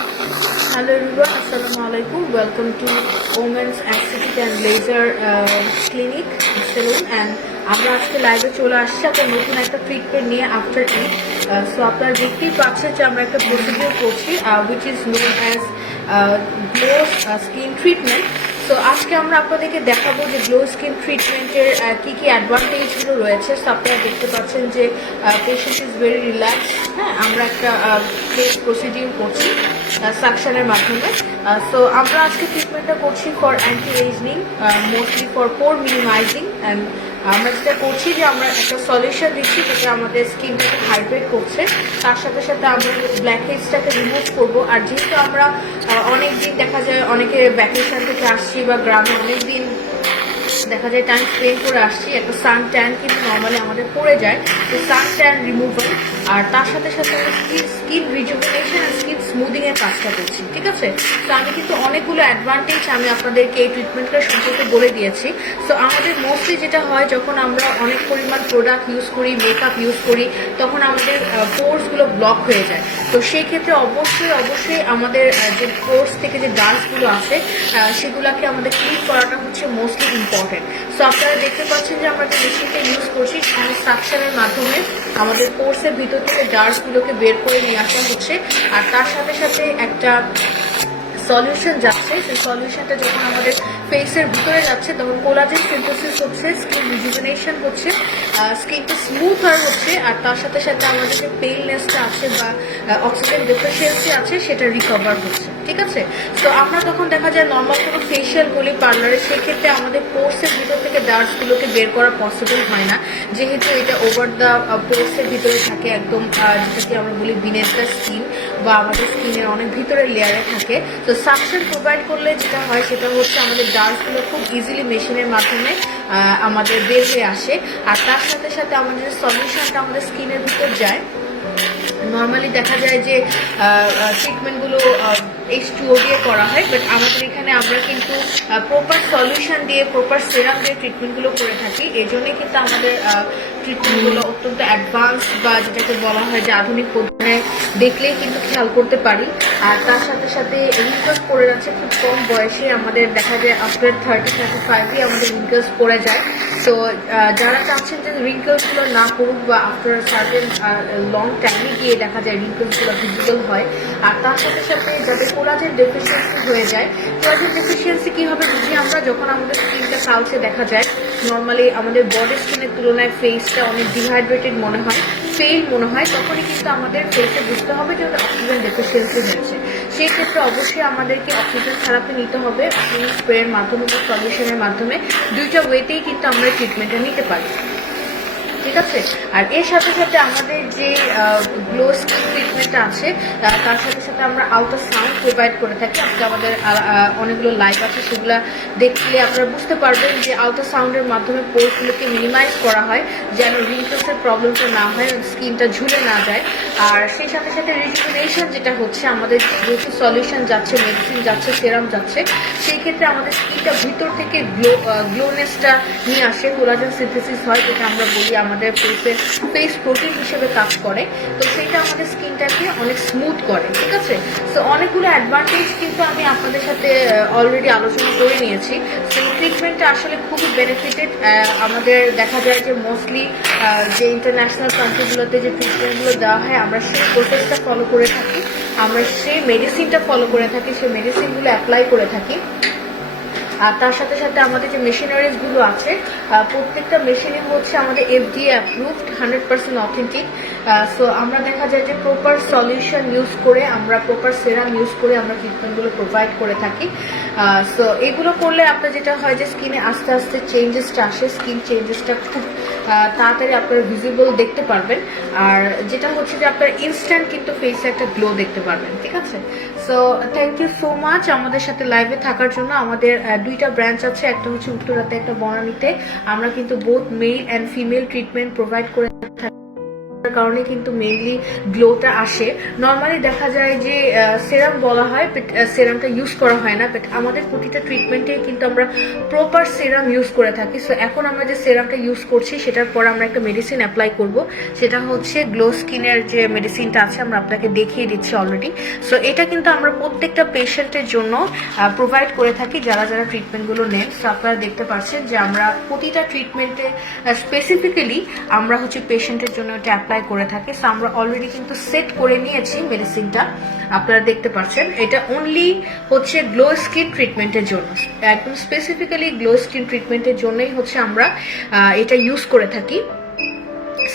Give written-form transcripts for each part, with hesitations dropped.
Hello everyone, Assalamualaikum. Welcome to Women's Aesthetic and Laser Clinic Salon and আমরা আজকে লাইভে চলে আসছি একটা নতুন একটা ট্রিটমেন্ট নিয়ে আফটার ইট। সো আপনারা দেখতেই পাচ্ছেন যে আমরা একটা প্রসিডিউর করছি which is known as glow skin treatment. So আজকে আমরা আপনাদেরকে দেখাবো যে গ্লো স্কিন ট্রিটমেন্টের কী কী অ্যাডভান্টেজগুলো রয়েছে। সো আপনারা দেখতে পাচ্ছেন যে পেশেন্ট ইজ ভেরি রিল্যাক্স। হ্যাঁ, আমরা একটা ফেস প্রসিডিউর করছি সাকশনের মাধ্যমে। সো আমরা আজকে ট্রিটমেন্টটা করছি for anti ageing, mostly for pore minimising. And আমরা যেটা করছি যে আমরা একটা সলিউশন দিচ্ছি যেটা আমাদের স্কিনটাকে হাইড্রেট করছে, তার সাথে সাথে আমরা ব্ল্যাক হেডসটাকে রিমুভ করবো। আর যেহেতু আমরা অনেক দিন দেখা যায় অনেকে ভ্যাকেশন থেকে আসছি বা গ্রামে অনেক দিন দেখা যায় টাইম স্পেন্ড করে আসছি, একটা সান ট্যান কিন্তু নর্মালি আমাদের পড়ে যায়, তো সান ট্যান রিমুভাল আর তার সাথে সাথে স্কিন রিজুভিনেশন আর স্কিন স্মুদিং এর কাজটা করছি। ঠিক আছে, তো আমি কিন্তু অনেকগুলো অ্যাডভান্টেজ আমি আপনাদেরকে এই ট্রিটমেন্টটা সম্পর্কে বলে দিয়েছি। সো আমাদের মোস্টলি যেটা হয় যখন আমরা অনেক পরিমাণ প্রোডাক্ট ইউজ করি, মেকআপ ইউজ করি, তখন আমাদের পোর্সগুলো ব্লক হয়ে যায়। তো সেই ক্ষেত্রে অবশ্যই আমাদের যে পোর্স থেকে যে ডাস্টগুলো আছে সেগুলোকে আমাদের ক্লিন করাটা হচ্ছে মোস্টলি ইম্পর্টেন্ট। সো আপনারা দেখতে পাচ্ছেন যে আমরা যে মেশিনটা ইউজ করছি সাকশনের মাধ্যমে আমাদের পোর্সের ভিতর থেকে ডাস্টগুলোকে বের করে নিয়ে আসা হচ্ছে। আর তার সাথে সাথে একটা সলিউশন যাচ্ছে, সেই সলিউশনটা যখন আমাদের ফেসের ভিতরে যাচ্ছে তখন কোলাজেন সিনথেসিস হচ্ছে, স্কিন রিজুভিনেশন হচ্ছে, স্কিনটা স্মুথ হচ্ছে। আর তার সাথে সাথে আমাদের যে পেলনেসটা আছে বা অক্সিজেন ডেফিসিয়েন্সি আছে সেটা রিকভার হচ্ছে। ঠিক আছে, তো আমরা তখন দেখা যায় নর্মাল কোনো ফেশিয়াল বলি পার্লারে, সেক্ষেত্রে আমাদের পোর্সের ভিতর থেকে ডাস্টগুলোকে বের করা পসিবল হয় না, যেহেতু এটা ওভার দ্য পোর্সের ভিতরে থাকে একদম, যেটাকে আমরা বলি বিনেথ স্কিন বা আমাদের স্কিনের অনেক ভিতরের লেয়ারে থাকে। তো সাকশন প্রোভাইড করলে যেটা হয় সেটা হচ্ছে আমাদের ডাস্টগুলো খুব ইজিলি মেশিনের মাধ্যমে আমাদের বের হয়ে আসে। আর তার সাথে সাথে আমাদের সলিউশনটা আমাদের স্কিনের ভিতর যায়। নর্মালি দেখা যায় যে ট্রিটমেন্টগুলো H2O দিয়ে করা হয়, বাট আমাদের এখানে আমরা কিন্তু প্রপার সলিউশন দিয়ে প্রপার সেরাম দিয়ে ট্রিটমেন্টগুলো করে থাকি। এই জন্যই কিন্তু আমাদের ট্রিটমেন্টগুলো অত্যন্ত অ্যাডভান্স বা যেটাকে বলা হয় যে আধুনিক পদ্ধতি দেখলেই কিন্তু খেয়াল করতে পারি। আর তার সাথে সাথে রিঙ্কলস পড়ে যাচ্ছে খুব কম বয়সে, আমাদের দেখা যায় আফটার 30-35 আমাদের রিঙ্কলস পড়ে যায়। তো যারা চাচ্ছেন যে রিঙ্কলসগুলো না করুক বা আফটার সার্টেন লং টাইমে গিয়ে দেখা যায় রিঙ্কলসগুলো ভিজিবল হয়। আর তার সাথে সাথে যাদের কোলাজেন ডেফিসিয়েন্সি হয়ে যায়, কোলাজেন ডেফিসিয়েন্সি কী হবে বুঝি আমরা, যখন আমাদের স্কিনটা কালচে দেখা যায়, নর্মালি আমাদের বডি স্কিনের তুলনায় ফেসটা অনেক ডিহাইড্রেটেড মনে হয়, ফেল মনে হয়, তখনই কিন্তু আমাদের ফেসে বুঝতে হবে যে ওদের অক্সিজেন ডেফিসিয়েন্সি হয়েছে। সেই ক্ষেত্রে অবশ্যই আমাদেরকে অক্সিজেন থেরাপি নিতে হবে, অক্সিজেন স্প্রের মাধ্যমে বা সলিউশনের মাধ্যমে। দুইটা ওয়েতেই কিন্তু আমরা ট্রিটমেন্টটা নিতে পারি। ঠিক আছে, আর এর সাথে সাথে আমাদের যে গ্লো স্কিন ট্রিটমেন্টটা আছে তার সাথে সাথে আমরা আল্ট্রাসাউন্ড প্রোভাইড করে থাকি। আজকে আমাদের অনেকগুলো লাইভ আছে, সেগুলো দেখলে আপনারা বুঝতে পারবেন যে আল্ট্রাসাউন্ডের মাধ্যমে পোর্সগুলোকে মিনিমাইজ করা হয় যেন রিঙ্কলসের প্রবলেমটা না হয়, স্কিনটা ঝুলে না যায়। আর সেই সাথে সাথে রিজুভিনেশন যেটা হচ্ছে, আমাদের যেহেতু সলিউশন যাচ্ছে, মেডিসিন যাচ্ছে, সেরাম যাচ্ছে, সেই ক্ষেত্রে আমাদের স্কিনটা ভিতর থেকে গ্লোনেসটা নিয়ে আসে, কোলাজেন সিনথেসিস হয়, যেটা আমরা বলি আমাদের ফেস প্রোটিন হিসেবে কাজ করে। তো সেটা আমাদের স্কিনটাকে অনেক স্মুথ করে। ঠিক আছে, তো অনেকগুলো অ্যাডভান্টেজ কিন্তু আমি আপনাদের সাথে অলরেডি আলোচনা করে নিয়েছি। সেই ট্রিটমেন্টটা আসলে খুবই বেনিফিটেড। আমাদের দেখা যায় যে মোস্টলি যে ইন্টারন্যাশনাল কান্ট্রিগুলোতে যে ট্রিটমেন্টগুলো দেওয়া হয়, আমরা সেই প্রসেসটা ফলো করে থাকি, আমরা সেই মেডিসিনটা ফলো করে থাকি, সেই মেডিসিনগুলো অ্যাপ্লাই করে থাকি। আর তার সাথে সাথে আমাদের যে মেশিনারিজগুলো আছে প্রত্যেকটা মেশিনই হচ্ছে আমাদের FDA অ্যাপ্রুভড, 100% অথেন্টিক। সো আমরা দেখা যায় যে প্রপার সলিউশন ইউজ করে, আমরা প্রপার সেরাম ইউজ করে আমরা ট্রিটমেন্টগুলো প্রোভাইড করে থাকি। সো এগুলো করলে আপনার যেটা হয় যে স্কিনে আস্তে আস্তে চেঞ্জেসটা আসে, স্কিন চেঞ্জেসটা খুব তাড়াতাড়ি আপনারা ভিজিবল দেখতে পারবেন। আর যেটা হচ্ছে যে আপনার ইনস্ট্যান্ট কিন্তু ফেসে একটা গ্লো দেখতে পারবেন। ঠিক আছে, so thank you so much আমাদের সাথে লাইভে থাকার জন্য। আমাদের দুইটা ব্রাঞ্চ আছে, একটা হচ্ছে উত্তরাতে, একটা বনানীতে। আমরা কিন্তু both male and female treatment provide করে থাকি। করার কারণে কিন্তু মেইনলি গ্লোটা আসে। নর্মালি দেখা যায় যে সেরাম বলা হয়, বাট সেরামটা ইউজ করা হয় না, বাট আমাদের প্রতিটা ট্রিটমেন্টে কিন্তু আমরা প্রপার সেরাম ইউজ করে থাকি। সো এখন আমরা যে সেরামটা ইউজ করছি সেটার পর আমরা একটা মেডিসিন অ্যাপ্লাই করব, সেটা হচ্ছে গ্লো স্কিনের যে মেডিসিনটা আছে আমরা আপনাকে দেখিয়ে দিচ্ছি অলরেডি। সো এটা কিন্তু আমরা প্রত্যেকটা পেশেন্টের জন্য প্রোভাইড করে থাকি যারা যারা ট্রিটমেন্টগুলো নেন। সো আপনারা দেখতে পাচ্ছেন যে আমরা প্রতিটা ট্রিটমেন্টে স্পেসিফিক্যালি আমরা হচ্ছে পেশেন্টের জন্য এটা অ্যাপ্লাই করে থাকি। সো আমরা অলরেডি কিন্তু সেট করে নিয়েছি মেডিসিনটা, আপনারা দেখতে পাচ্ছেন। এটা অনলি হচ্ছে গ্লো স্কিন ট্রিটমেন্টের জন্য, একদম স্পেসিফিক্যালি গ্লো স্কিন ট্রিটমেন্টের জন্যই হচ্ছে আমরা এটা ইউজ করে থাকি।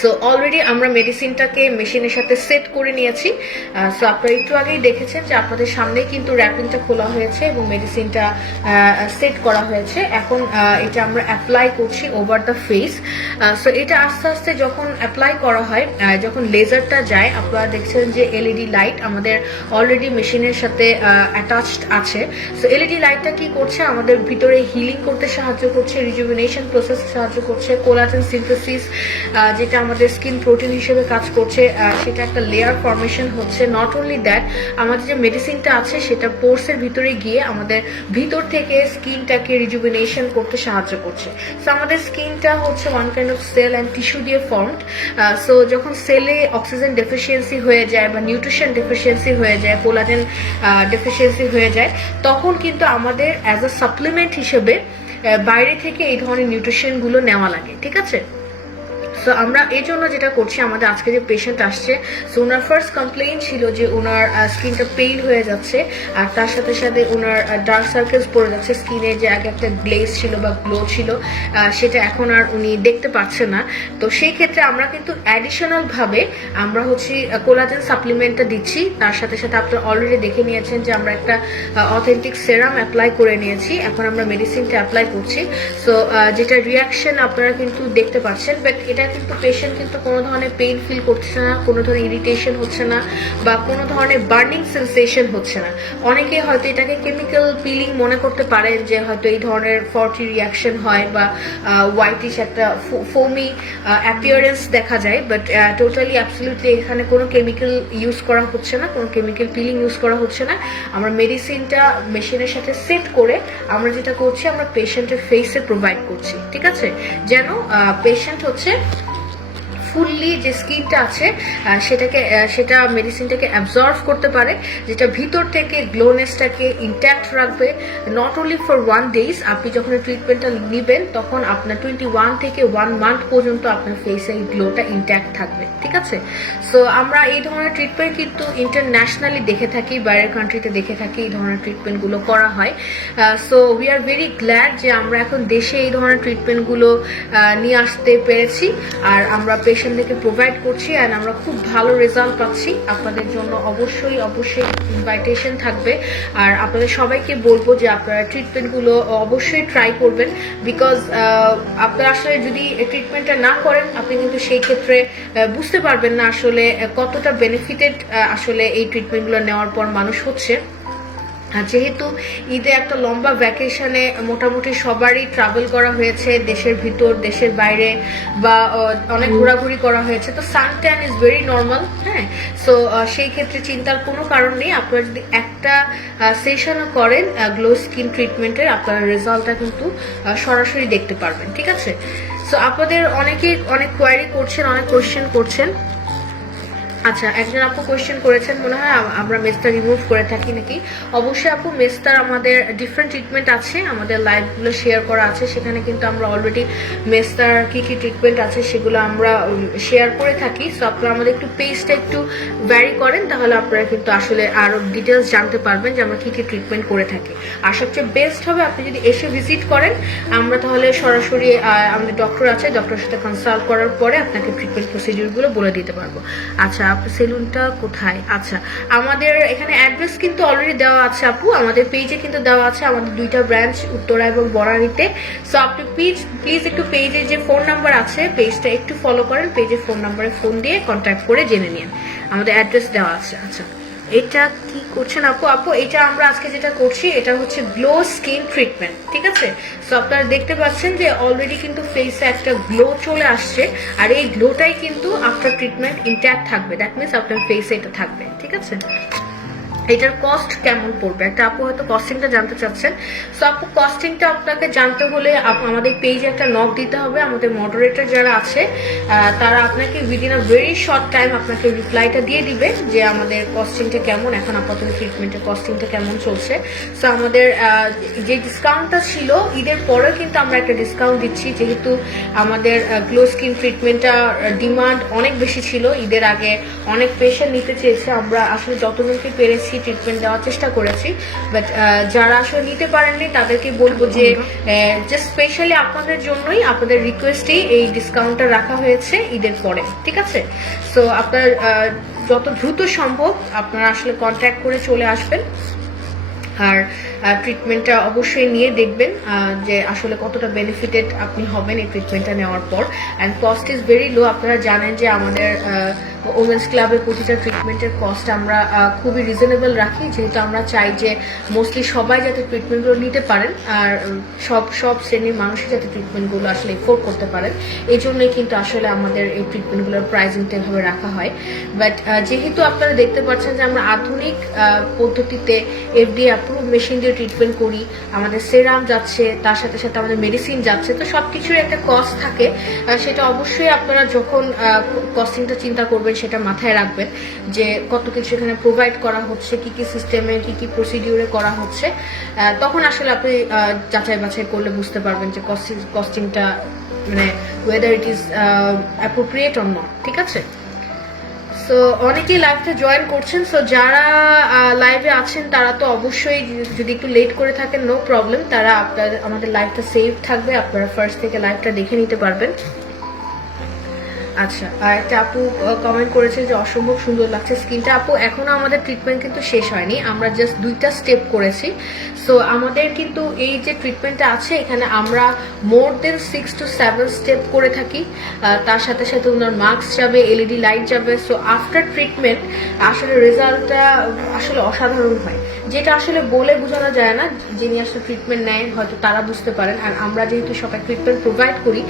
সো অলরেডি আমরা মেডিসিনটাকে মেশিনের সাথে সেট করে নিয়েছি। সো আপনারা একটু আগেই দেখেছেন যে আপনাদের সামনেই কিন্তু র্যাপিংটা খোলা হয়েছে এবং মেডিসিনটা সেট করা হয়েছে। এখন এটা আমরা অ্যাপ্লাই করছি ওভার দ্য ফেস। সো এটা আস্তে আস্তে যখন অ্যাপ্লাই করা হয়, যখন লেজারটা যায়, আপনারা দেখছেন যে এলইডি লাইট আমাদের অলরেডি মেশিনের সাথে অ্যাটাচড আছে। সো এলইডি লাইটটা কি করছে, আমাদের ভিতরে হিলিং করতে সাহায্য করছে, রিজুভিনেশন প্রসেস সাহায্য করছে, কোলাজেন সিনথেসিস যেটা আমাদের স্কিন প্রোটিন হিসেবে কাজ করছে, সেটা একটা লেয়ার ফর্মেশন হচ্ছে। নট অনলি দ্যাট, আমাদের যে মেডিসিনটা আছে সেটা পোর্সের ভিতরে গিয়ে আমাদের ভিতর থেকে স্কিনটাকে রিজুভিনেশন করতে সাহায্য করছে। সো আমাদের স্কিনটা হচ্ছে one kind of cell and tissue দিয়ে ফর্মড। সো যখন সেলে অক্সিজেন ডেফিসিয়েন্সি হয়ে যায় বা নিউট্রিশন ডেফিসিয়েন্সি হয়ে যায়, কোলাজেন ডেফিসিয়েন্সি হয়ে যায়, তখন কিন্তু আমাদের অ্যাজ আ সাপ্লিমেন্ট হিসেবে বাইরে থেকে এই ধরনের নিউট্রিশনগুলো নেওয়া লাগে, ঠিক আছে। সো আমরা এই জন্য যেটা করছি, আমাদের আজকে যে পেশেন্ট আসছে, সো ওনার ফার্স্ট কমপ্লেইন ছিল যে ওনার স্কিনটা পেইল হয়ে যাচ্ছে, আর তার সাথে সাথে ওনার ডার্ক সার্কেলস পড়ে যাচ্ছে স্কিনে, যে আগে একটা গ্লেজ ছিল বা গ্লো ছিল সেটা এখন আর উনি দেখতে পাচ্ছেন না। তো সেই ক্ষেত্রে আমরা কিন্তু অ্যাডিশনাল ভাবে আমরা হচ্ছে কোলাজেন সাপ্লিমেন্টটা দিচ্ছি। তার সাথে সাথে আপনারা অলরেডি দেখে নিয়েছেন যে আমরা একটা অথেন্টিক সেরাম অ্যাপ্লাই করে নিয়েছি, এখন আমরা মেডিসিনটা অ্যাপ্লাই করছি। সো যেটা রিয়াকশন আপনারা কিন্তু দেখতে পাচ্ছেন, বাট এটা কিন্তু পেশেন্ট কিন্তু কোনো ধরনের পেইন ফিল করছে না, কোনো ধরনের ইরিটেশন হচ্ছে না, বা কোনো ধরনের বার্নিং সেন্সেশন হচ্ছে না। অনেকে হয়তো এটাকে কেমিক্যাল পিলিং মনে করতে পারেন, যে হয়তো এই ধরনের ফর্টি রিয়াকশন হয় বা হোয়াইটিশ একটা ফোমি অ্যাপিয়ারেন্স দেখা যায়, বাট টোটালি অ্যাবসলিউটলি এখানে কোনো কেমিক্যাল ইউজ করা হচ্ছে না, কোনো কেমিক্যাল পিলিং ইউজ করা হচ্ছে না। আমরা মেডিসিনটা মেশিনের সাথে সেট করে আমরা যেটা করছি, আমরা পেশেন্টের ফেসে প্রোভাইড করছি, ঠিক আছে, যেন পেশেন্ট হচ্ছে ফুললি যে স্কিনটা আছে সেটা মেডিসিনটাকে অ্যাবজর্ভ করতে পারে, যেটা ভিতর থেকে গ্লোনেসটাকে ইনট্যাক্ট রাখবে। নট অনলি ফর 1 days, আপনি যখন ট্রিটমেন্টটা নেবেন তখন আপনার 21 থেকে 1 month পর্যন্ত আপনার ফেসে এই গ্লোটা ইনট্যাক্ট থাকবে, ঠিক আছে। সো আমরা এই ধরনের ট্রিটমেন্ট কিন্তু ইন্টারন্যাশনালি দেখে থাকি, বাইরের কান্ট্রিতে দেখে থাকি এই ধরনের ট্রিটমেন্টগুলো করা হয়। So we are very glad যে আমরা এখন দেশে এই ধরনের ট্রিটমেন্টগুলো নিয়ে আসতে পেরেছি, আর আমরা পেশেন্টদেরকে প্রোভাইড করছি, অ্যান্ড আমরা খুব ভালো রেজাল্ট পাচ্ছি। আপনাদের জন্য অবশ্যই অবশ্যই ইনভাইটেশন থাকবে, আর আপনাদের সবাইকে বলবো যে আপনারা ট্রিটমেন্টগুলো অবশ্যই ট্রাই করবেন, বিকজ আপনারা আসলে যদি ট্রিটমেন্টটা না করেন আপনি কিন্তু সেই ক্ষেত্রে বুঝতে পারবেন না আসলে কতটা বেনিফিটেড আসলে এই ট্রিটমেন্টগুলো নেওয়ার পর মানুষ হচ্ছে। যেহেতু ঈদে একটা লম্বা ভ্যাকেশনে মোটামুটি সবারই ট্রাভেল করা হয়েছে, দেশের ভিতর দেশের বাইরে, বা অনেক ঘোরাঘুরি করা হয়েছে, তো সানট্যান ইজ ভেরি নর্মাল। হ্যাঁ, সো সেই ক্ষেত্রে চিন্তার কোনো কারণ নেই। আপনারা যদি একটা সেশনও করেন গ্লো স্কিন ট্রিটমেন্টের, আপনারা রেজাল্টটা কিন্তু সরাসরি দেখতে পারবেন, ঠিক আছে। সো আপনাদের অনেকে অনেক কোয়ারি করছেন, অনেক কোয়েশ্চেন করছেন। আচ্ছা, একজন আপু কোয়েশ্চেন করেছেন মনে হয় আমরা মেস্তা রিমুভ করে থাকি নাকি। অবশ্যই আপু, মেস্তার আমাদের ডিফারেন্ট ট্রিটমেন্ট আছে, আমাদের লাইভগুলো শেয়ার করা আছে, সেখানে কিন্তু আমরা অলরেডি মেস্তার কি কি ট্রিটমেন্ট আছে সেগুলো আমরা শেয়ার করে থাকি। সো আপনারা আমাদের একটু পেজটা একটু ভ্যারি করেন, তাহলে আপনারা কিন্তু আসলে আরও ডিটেলস জানতে পারবেন যে আমরা কি কি ট্রিটমেন্ট করে থাকি। আর সবচেয়ে বেস্ট হবে আপনি যদি এসে ভিজিট করেন, আমরা তাহলে সরাসরি আমাদের ডক্টর আছে, ডক্টরের সাথে কনসাল্ট করার পরে আপনাকে ট্রিটমেন্ট প্রসিডিউরগুলো বলে দিতে পারবো। আচ্ছা, সেলুনটা কোথায়? আচ্ছা, আমাদের এখানে অ্যাড্রেস কিন্তু অলরেডি দেওয়া আছে আপু, আমাদের পেজে কিন্তু দেওয়া আছে, আমাদের 2টা ব্রাঞ্চ উত্তরা এবং বড়াইতে। সো আপনি প্লিজ একটু পেজে যে ফোন নাম্বার আছে, পেজটা একটু ফলো করেন, পেজে ফোন নাম্বারে ফোন দিয়ে কন্ট্যাক্ট করে জেনে নিন, আমাদের অ্যাড্রেস দেওয়া আছে। আচ্ছা, এটা কি করছেন আপু? আপু এটা আমরা আজকে যেটা করছি এটা হচ্ছে গ্লো স্কিন ট্রিটমেন্ট, ঠিক আছে? সো আপনারা দেখতে পাচ্ছেন যে অলরেডি কিন্তু ফেসে একটা গ্লো চলে আসছে, আর এই গ্লোটাই কিন্তু আফটার ট্রিটমেন্ট ইনট্যাক্ট থাকবে। দ্যাট মিনস আপনার ফেসে এটা থাকবে, ঠিক আছে? এটার কস্ট কেমন পড়বে, একটা আপু হয়তো কস্টিংটা জানতে চাচ্ছেন। সো আপু কস্টিংটা আপনাকে জানতে হলে আমাদের পেজে একটা নক দিতে হবে। আমাদের মডারেটর যারা আছে তারা আপনাকে within a very short time আপনাকে রিপ্লাইটা দিয়ে দিবে যে আমাদের কস্টিংটা কেমন, এখন আপাতত ট্রিটমেন্টের কস্টিংটা কেমন চলছে। সো আমাদের যে ডিসকাউন্টটা ছিল ঈদের পরেও কিন্তু আমরা একটা ডিসকাউন্ট দিচ্ছি, যেহেতু আমাদের গ্লো স্কিন ট্রিটমেন্টটা ডিমান্ড অনেক বেশি ছিল। ঈদের আগে অনেক পেশেন্ট নিতে চেয়েছে, আমরা আসলে যতজনকে পেরেছি ট্রিটমেন্ট দেওয়ার চেষ্টা করেছি। বাট যারা আসলে নিতে পারেননি তাদেরকে বলবো যে জাস্ট স্পেশালি আপনাদের জন্যই, আপনাদের রিকোয়েস্টেই এই ডিসকাউন্টটা রাখা হয়েছে ঈদের পরে, ঠিক আছে? সো আপনার যত দ্রুত সম্ভব আপনারা আসলে কন্ট্যাক্ট করে চলে আসবেন, আর ট্রিটমেন্টটা অবশ্যই নিয়ে দেখবেন যে আসলে কতটা বেনিফিটেড আপনি হবেন এই ট্রিটমেন্টটা নেওয়ার পর। And cost is very low. আপনারা জানেন যে আমাদের ওমেন্স ক্লাবের প্রতিটা ট্রিটমেন্টের কস্ট আমরা খুবই রিজনেবল রাখি, যেহেতু আমরা চাই যে মোস্টলি সবাই যাতে ট্রিটমেন্টগুলো নিতে পারেন, আর সব শ্রেণীর মানুষই যাতে ট্রিটমেন্টগুলো আসলে এফোর্ড করতে পারেন। এই জন্যই কিন্তু আসলে আমাদের এই ট্রিটমেন্টগুলোর প্রাইসিংটা এভাবে রাখা হয়। বাট যেহেতু আপনারা দেখতে পাচ্ছেন যে আমরা আধুনিক পদ্ধতিতে FDA অ্যাপ্রুভ মেশিন দিয়ে ট্রিটমেন্ট করি, আমাদের সেরাম যাচ্ছে, তার সাথে সাথে আমাদের মেডিসিন যাচ্ছে, তো সব কিছুর একটা কস্ট থাকে। সেটা অবশ্যই আপনারা যখন কস্টিংটা চিন্তা করবেন সেটা মাথায় রাখবেন যে কত কিছু এখানে প্রোভাইড করা হচ্ছে, কি কি সিস্টেমে কি কি প্রসিডিউরে করা হচ্ছে। তখন আসলে আপনি যাচাই বাছাই করলে বুঝতে পারবেন যে কস্টিংটা মানে weather it is appropriate or not, ঠিক আছে? সো অনেকেই লাইভটা জয়েন করছেন। সো যারা লাইভে আছেন তারা তো অবশ্যই, যদি একটু লেট করে থাকেন নো প্রবলেম, তারা আমাদের লাইভটা সেভ থাকবে, আপনারা ফার্স্ট থেকে লাইভটা দেখে নিতে পারবেন। আচ্ছা, আর একটা আপু কমেন্ট করেছে যে অসম্ভব সুন্দর লাগছে স্কিনটা। আপু এখনো আমাদের ট্রিটমেন্ট কিন্তু শেষ হয়নি, আমরা জাস্ট 2টা স্টেপ করেছি। সো আমাদের কিন্তু এই যে ট্রিটমেন্টটা আছে এখানে আমরা মোর দেন 6 to 7 স্টেপ করে থাকি। তার সাথে সাথে ওনার মাস্ক যাবে, LED লাইট যাবে। সো আফটার ট্রিটমেন্ট আসলে রেজাল্টটা আসলে অসাধারণ হয়, যেটা আসলে বলে বোঝানো যায় না। যিনি আসলে ট্রিটমেন্ট নেয় হয়তো তারা বুঝতে পারেন, আর আমরা যেহেতু সবাই ট্রিটমেন্ট প্রোভাইড করি,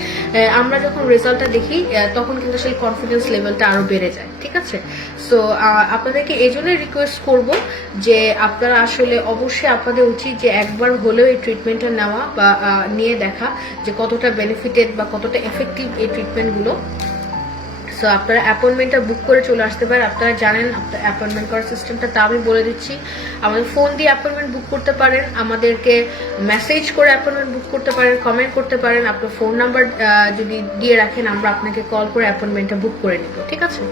আমরা যখন রেজাল্টটা দেখি তখন কিন্তু আসলে কনফিডেন্স লেভেলটা আরো বেড়ে যায়, ঠিক আছে? সো আপনাদেরকে এই জন্যই রিকোয়েস্ট করব যে আপনারা আসলে অবশ্যই আপনাদের উচিত যে একবার হলেও এই ট্রিটমেন্টটা নেওয়া বা নিয়ে দেখা যে কতটা বেনিফিটেড বা কতটা এফেক্টিভ এই ট্রিটমেন্টগুলো। সো আপনারা অ্যাপয়েন্টমেন্টটা বুক করে চলে আসতে পারেন। আপনারা জানেন আপনার অ্যাপয়েন্টমেন্ট করার সিস্টেমটা, তা আমি বলে দিচ্ছি। আমাদের ফোন দিয়ে অ্যাপয়েন্টমেন্ট বুক করতে পারেন, আমাদেরকে মেসেজ করে অ্যাপয়েন্টমেন্ট বুক করতে পারেন, কমেন্ট করতে পারেন। আপনার ফোন নাম্বার যদি দিয়ে রাখেন আমরা আপনাকে কল করে অ্যাপয়েন্টমেন্টটা বুক করে নিব, ঠিক আছে?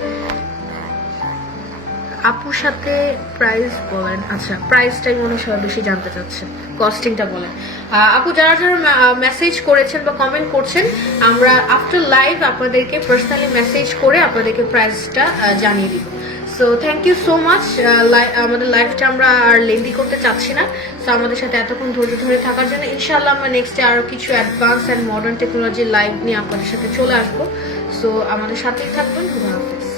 আপুর সাথে প্রাইস বলেন। আচ্ছা, প্রাইসটাই মনে হয় বেশি জানতে চাচ্ছে, কস্টিংটা বলেন। আপু যারা যারা মেসেজ করেছেন বা কমেন্ট করছেন, আমরা আফটার লাইভ আপনাদেরকে পার্সোনালি মেসেজ করে আপনাদেরকে প্রাইসটা জানিয়ে দিব। So thank you so much. আমাদের লাইভটা আমরা আর লেন্দি করতে চাচ্ছি না। সো আমাদের সাথে এতক্ষণ ধৈর্য ধরে থাকার জন্য ইনশাআল্লাহ আমরা নেক্সটে আরও কিছু অ্যাডভান্স অ্যান্ড মডার্ন টেকনোলজির লাইভ নিয়ে আপনাদের সাথে চলে আসবো। সো আমাদের সাথেই থাকবেন। খুদা হাফেজ।